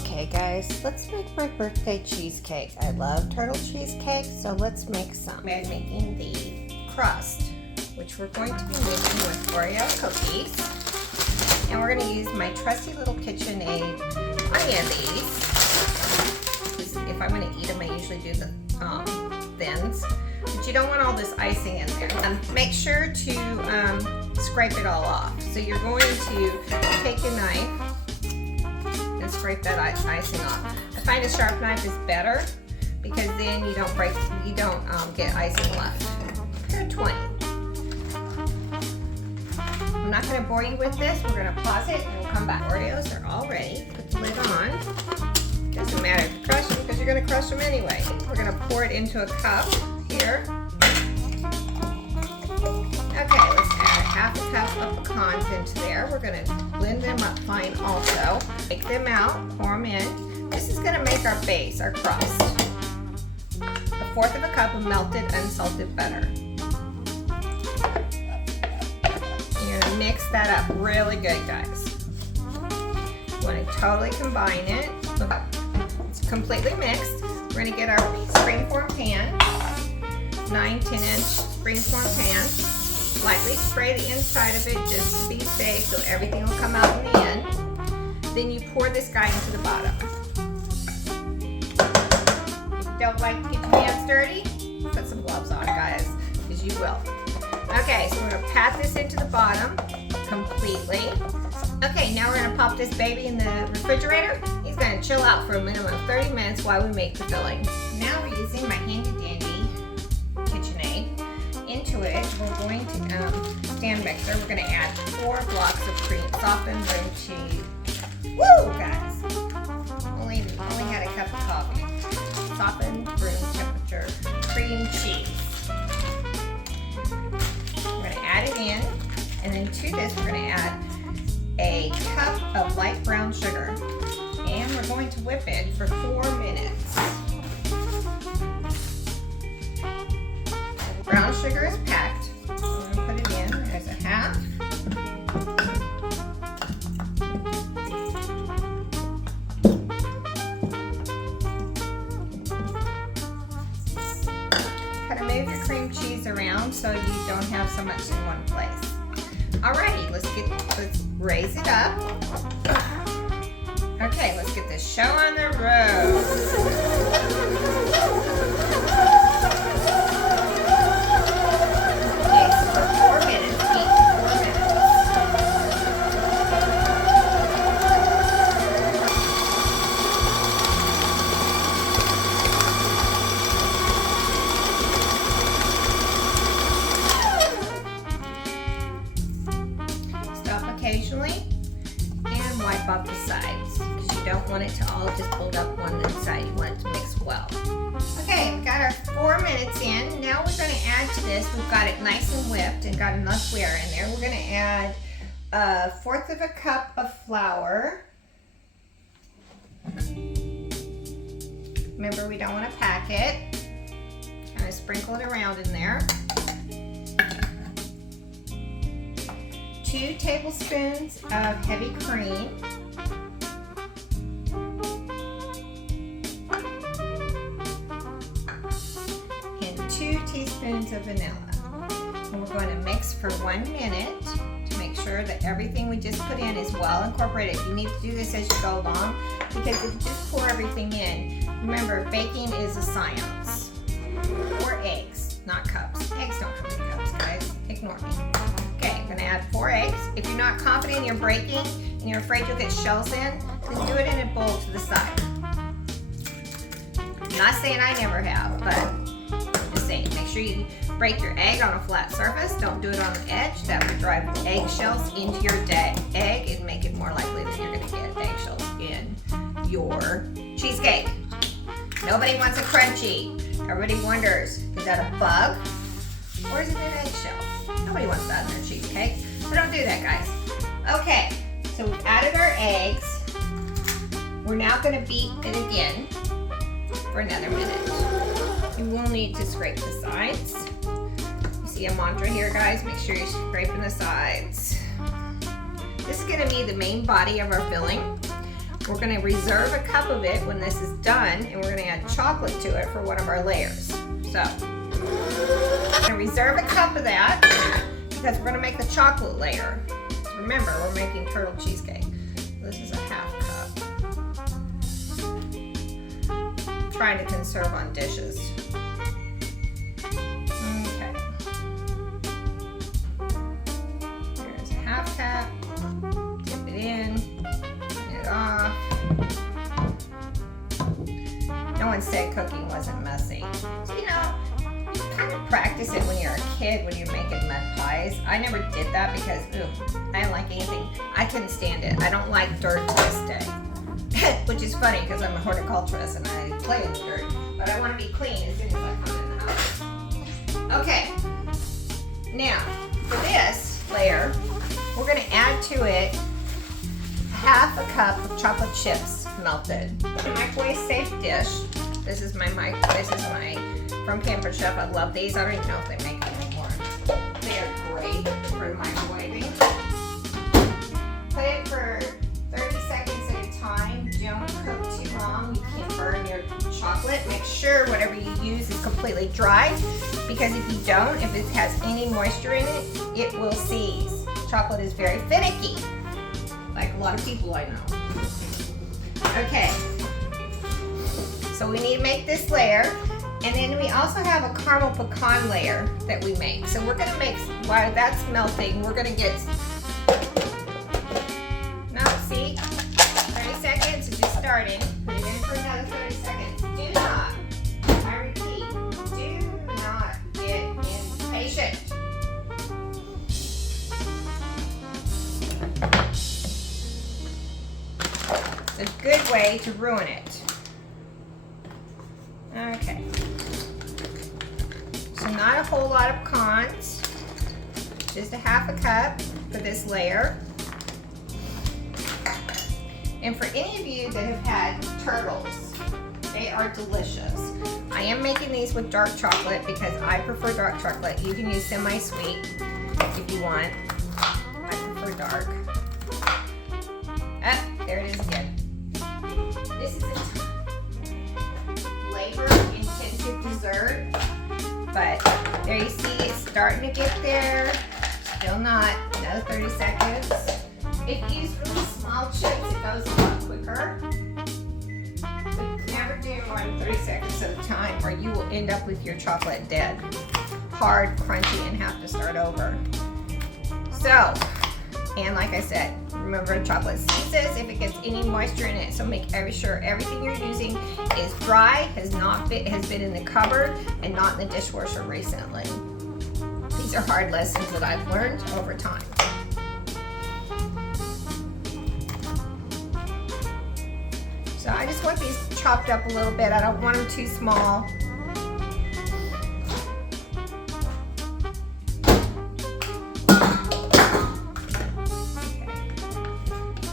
Okay guys, let's make my birthday cheesecake. I love turtle cheesecake, so let's make some. I'm making the crust, which we're going to be making with Oreo cookies. And we're going to use my trusty little KitchenAid plenty of these. If I'm going to eat them, I usually do the thins. But you don't want all this icing in there. Make sure to scrape it all off. So you're going to take a knife and scrape that icing off. I find a sharp knife is better because then you don't get icing left. Here, 20. I'm not going to bore you with this. We're going to pause it and we'll come back. Oreos are all ready. Put the lid on. Doesn't matter if you crush them because you're going to crush them anyway. We're going to pour it into a cup here. Okay, let's add half a cup of pecans into there. We're going to blend them up fine also. Take them out, pour them in. This is going to make our base, our crust. 1/4 of a cup of melted unsalted butter. You're going to mix that up really good, guys. You want to totally combine it. It's completely mixed. We're going to get our springform pan, 9-10-inch springform pan. Lightly spray the inside of it just to be safe so everything will come out in the end. Then you pour this guy into the bottom. If you don't like to get your hands dirty, put some gloves on, guys, because you will. Okay, so we're going to pat this into the bottom completely. Okay, now we're going to pop this baby in the refrigerator. He's going to chill out for a minimum of 30 minutes while we make the filling. Now we're using my handy dandy KitchenAid. Into it, we're going to stand mixer. We're going to add 4 blocks of cream, softened room cheese. Woo, guys! Only had a cup of coffee. Softened room temperature cream cheese. We're going to add it in, and then to this we're going to add a cup of light brown sugar, and we're going to whip it for 4 minutes. Brown sugar is packed. We're going to put it in. There's a half. Kind of move your cream cheese around so you don't have so much in one place. Alrighty, let's raise it up. Okay, let's get this show on the road. Occasionally and wipe off the sides because you don't want it to all just build up one side. You want it to mix well. Okay, we got our 4 minutes in. Now we're going to add to this. We've got it nice and whipped and got enough wear in there. We're going to add 1/4 of a cup of flour. Remember, we don't want to pack it. Kind of sprinkle it around in there. 2 tablespoons of heavy cream. And 2 teaspoons of vanilla. And we're going to mix for 1 minute to make sure that everything we just put in is well incorporated. You need to do this as you go along because if you just pour everything in, remember, baking is a science. 4 eggs, not cups. Eggs don't come in cups, guys. Ignore me. Okay, I'm going to add 4 eggs. If you're not confident you're breaking and you're afraid you'll get shells in, then do it in a bowl to the side. I'm not saying I never have, but just saying, make sure you break your egg on a flat surface. Don't do it on the edge. That will drive the eggshells into your egg and make it more likely that you're going to get eggshells in your cheesecake. Nobody wants a crunchy. Everybody wonders, is that a bug or is it an eggshell? Nobody wants that in their cheesecake, so don't do that, guys. Okay, so we've added our eggs. We're now going to beat it again for another minute. You will need to scrape the sides. You see a mantra here, guys. Make sure you're scraping the sides. This is gonna be the main body of our filling. We're gonna reserve a cup of it when this is done, and we're gonna add chocolate to it for one of our layers. So, I'm gonna reserve a cup of that because we're gonna make the chocolate layer. Remember, we're making turtle cheesecake. This is a half cup. I'm trying to conserve on dishes. Okay. Here's a half cup. Dip it in. Turn it off. No one said cooking wasn't messy. So, you know, you kind of practice it when you're a kid, when you're making mud pies. I never did that because, I don't like anything. I couldn't stand it. I don't like dirt to this day. Which is funny because I'm a horticulturist and I play in the dirt. But I want to be clean as soon as I come in the house. Okay. Now, for this layer, we're going to add to it half a cup of chocolate chips melted. A microwave safe dish. This is my from Pampered Chef. I love these. I don't even know if they make them anymore. They are great for microwaving. Put it for 30 seconds at a time. Don't cook too long. You can't burn your chocolate. Make sure whatever you use is completely dry, because if you don't, if it has any moisture in it, it will seize. Chocolate is very finicky, like a lot of people I know. Okay, so we need to make this layer, and then we also have a caramel pecan layer that we make. So we're gonna make, while that's melting, we're gonna get, no, see, 30 seconds, it's just starting. Put it in for another 30 seconds. Do not, I repeat, do not get impatient. A good way to ruin it. Okay. So not a whole lot of pecans, just a half a cup for this layer. And for any of you that have had turtles, they are delicious. I am making these with dark chocolate because I prefer dark chocolate. You can use semi-sweet if you want. I prefer dark. Ah, there it is again. This is a labor-intensive dessert, but there you see it's starting to get there. Still not. Another 30 seconds. If you use really small chips, it goes a lot quicker. But never do more than 30 seconds at a time, or you will end up with your chocolate dead. Hard, crunchy, and have to start over. So, and like I said, remember, chocolate seizes if it gets any moisture in it. So make sure everything you're using is dry, has been in the cupboard and not in the dishwasher recently. These are hard lessons that I've learned over time. So I just want these chopped up a little bit. I don't want them too small.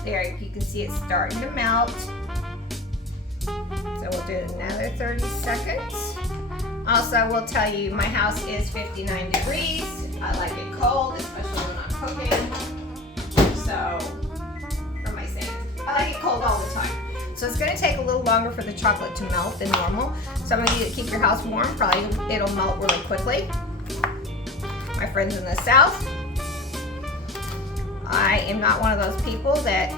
There, you can see it's starting to melt. So we'll do another 30 seconds. Also, I will tell you, my house is 59 degrees. I like it cold, especially when I'm cooking. So, for my sake, I like it cold all the time. So it's gonna take a little longer for the chocolate to melt than normal. Some of you that keep your house warm, probably it'll melt really quickly. My friends in the South, I am not one of those people that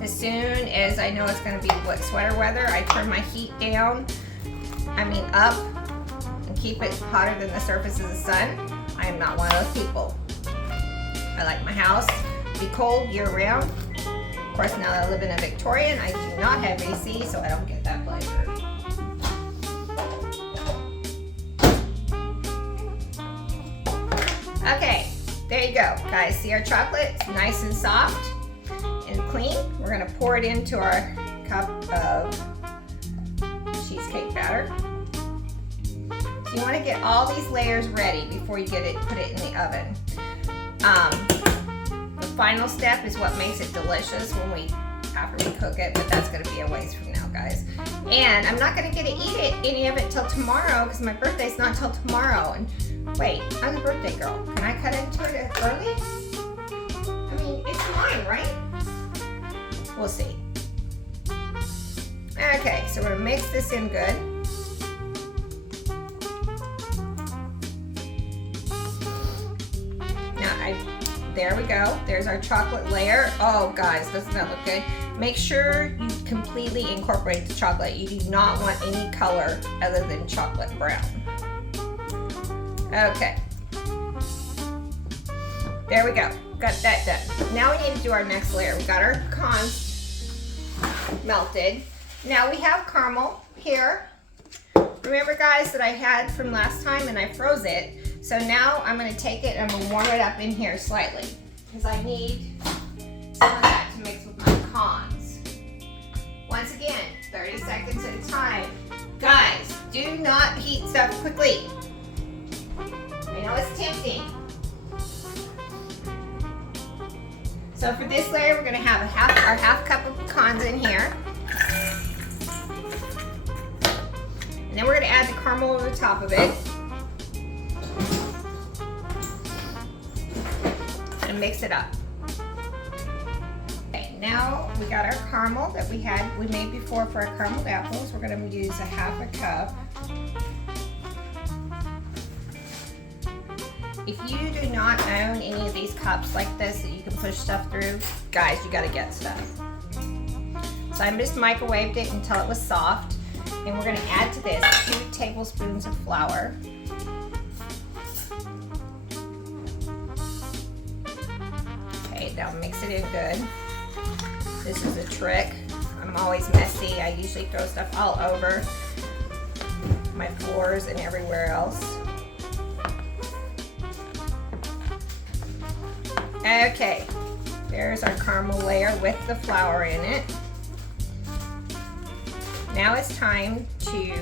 as soon as I know it's going to be wet sweater weather, I turn my heat down, up, and keep it hotter than the surface of the sun. I am not one of those people. I like my house to be cold year round. Of course, now that I live in a Victorian, I do not have AC, so I don't get that pleasure. Okay. There you go, guys. See our chocolate? It's nice and soft and clean. We're gonna pour it into our cup of cheesecake batter. So you wanna get all these layers ready before you put it in the oven. The final step is what makes it delicious after we cook it, but that's gonna be a ways from now, guys. And I'm not gonna get to eat any of it till tomorrow because my birthday's not till tomorrow. And wait, I'm the birthday girl. Can I cut into it early? right? We'll see. Okay, so we're gonna mix this in good. There we go. There's our chocolate layer. Oh guys, doesn't that look good? Make sure you completely incorporate the chocolate. You do not want any color other than chocolate brown. Okay. There we go. Got that done. Now we need to do our next layer. We got our pecans melted. Now we have caramel here. Remember guys that I had from last time and I froze it. So now I'm going to take it and I'm going to warm it up in here slightly because I need some of that to mix with my pecans. Once again, 30 seconds at a time. Guys, do not heat stuff quickly. I know it's tempting. So for this layer, we're going to have our half cup of pecans in here. And then we're going to add the caramel over the top of it. And mix it up. Okay, now we got our caramel that we made before for our carameled apples. We're going to use a half a cup. If you do not own any of these cups like this that you can push stuff through, guys, you got to get stuff. So I just microwaved it until it was soft, and we're going to add to this 2 tablespoons of flour. Now mix it in good. This is a trick. I'm always messy. I usually throw stuff all over my floors and everywhere else. Okay, there's our caramel layer with the flour in it. Now it's time to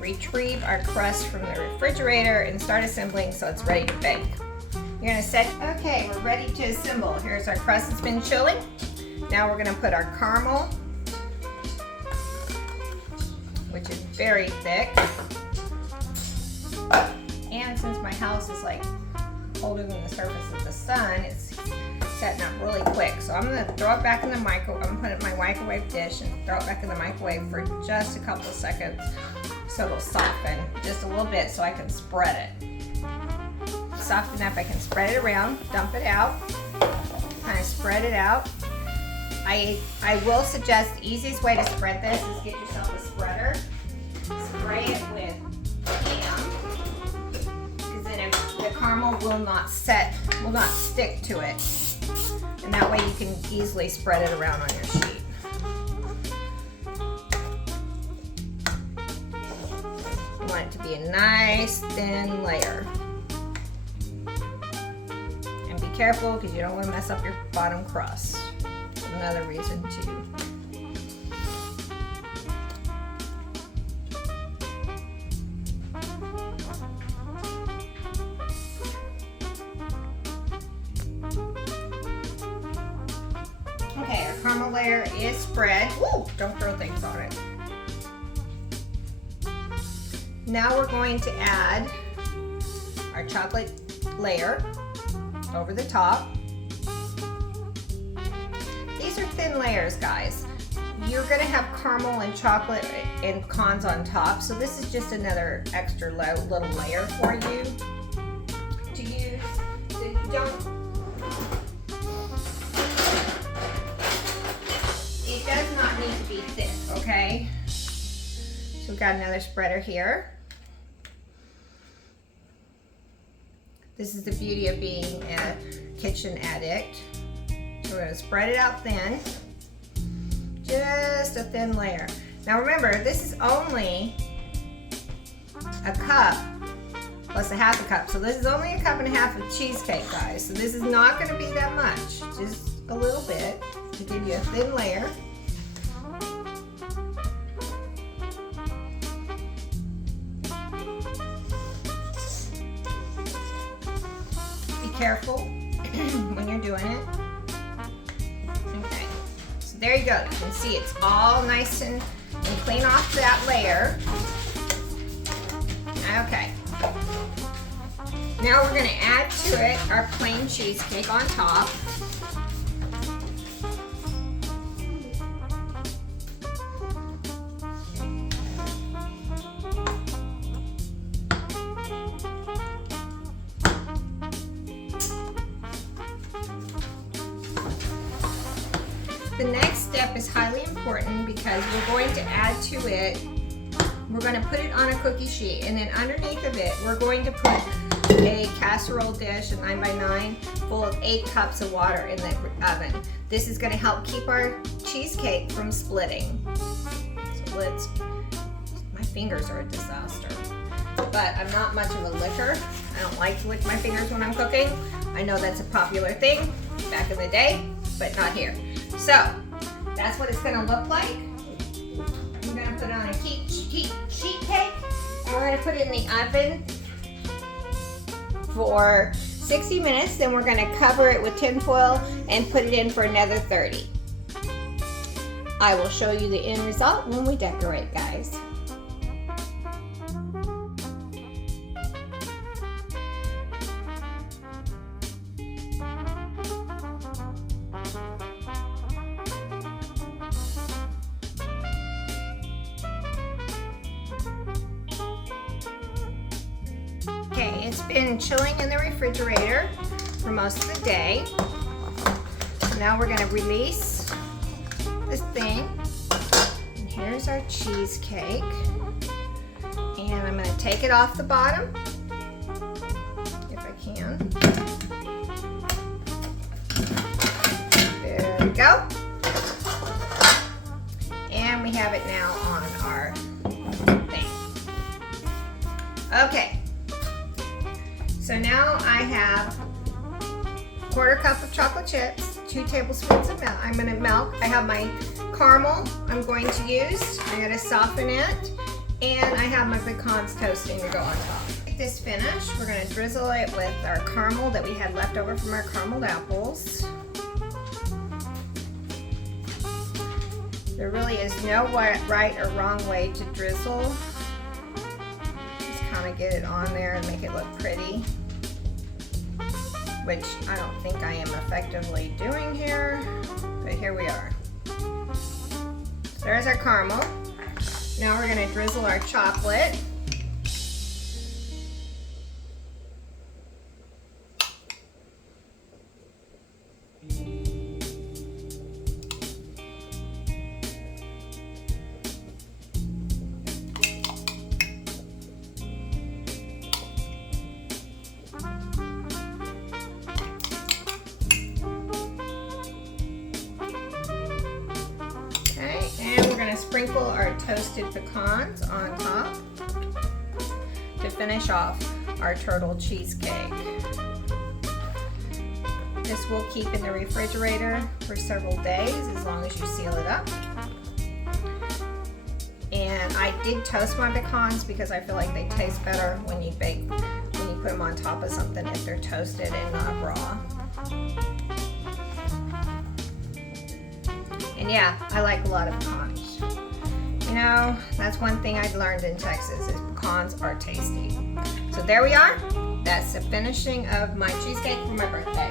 retrieve our crust from the refrigerator and start assembling so it's ready to bake. You're gonna set, okay, we're ready to assemble. Here's our crust that's been chilling. Now we're gonna put our caramel, which is very thick. And since my house is like colder than the surface of the sun, it's setting up really quick. So I'm gonna throw it back in the microwave. I'm gonna put it in my microwave dish and throw it back in the microwave for just a couple of seconds so it'll soften just a little bit so I can spread it. Soften up, I can spread it around, dump it out, kind of spread it out. I will suggest the easiest way to spread this is get yourself a spreader, spray it with ham, because then the caramel will not stick to it, and that way you can easily spread it around on your sheet. You want it to be a nice thin layer. Careful because you don't want to mess up your bottom crust. Another reason too. Okay, our caramel layer is spread. Woo! Don't throw things on it. Now we're going to add our chocolate layer over the top. These are thin layers, guys. You're gonna have caramel and chocolate and pecans on top, so this is just another extra little layer for you to use. So you don't, it does not need to be thick, okay? So we've got another spreader here. This is the beauty of being a kitchen addict. So we're going to spread it out thin, just a thin layer. Now remember, this is only a cup plus a half a cup. So this is only a cup and a half of cheesecake, guys. So this is not going to be that much, just a little bit to give you a thin layer. Careful when you're doing it. Okay, so there you go. You can see it's all nice and clean off that layer. Okay, now we're going to add to it our plain cheesecake on top. The next step is highly important because we're going to add to it, we're going to put it on a cookie sheet, and then underneath of it, we're going to put a casserole dish, a 9x9, full of 8 cups of water in the oven. This is going to help keep our cheesecake from splitting. So my fingers are a disaster. But I'm not much of a licker. I don't like to lick my fingers when I'm cooking. I know that's a popular thing back in the day, but not here. So that's what it's going to look like. I'm going to put it on a sheet cake, and we're going to put it in the oven for 60 minutes. Then we're going to cover it with tin foil and put it in for another 30. I will show you the end result when we decorate, guys. Okay, it's been chilling in the refrigerator for most of the day. So now we're going to release this thing. And here's our cheesecake. And I'm going to take it off the bottom, if I can. There we go. And we have it now on our thing. Okay. So now I have 1/4 cup of chocolate chips, 2 tablespoons of milk. I'm going to milk. I have my caramel I'm going to use. I'm going to soften it. And I have my pecans toasting to go on top. Get this finished. We're going to drizzle it with our caramel that we had left over from our carameled apples. There really is no right or wrong way to drizzle. Just kind of get it on there and make it look pretty, which I don't think I am effectively doing here, but here we are. So there's our caramel. Now we're going to drizzle our chocolate. Sprinkle our toasted pecans on top to finish off our turtle cheesecake. This will keep in the refrigerator for several days as long as you seal it up. And I did toast my pecans because I feel like they taste better when you put them on top of something if they're toasted and not raw. And yeah, I like a lot of pecans. You know, that's one thing I've learned in Texas is pecans are tasty. So there we are. That's the finishing of my cheesecake for my birthday.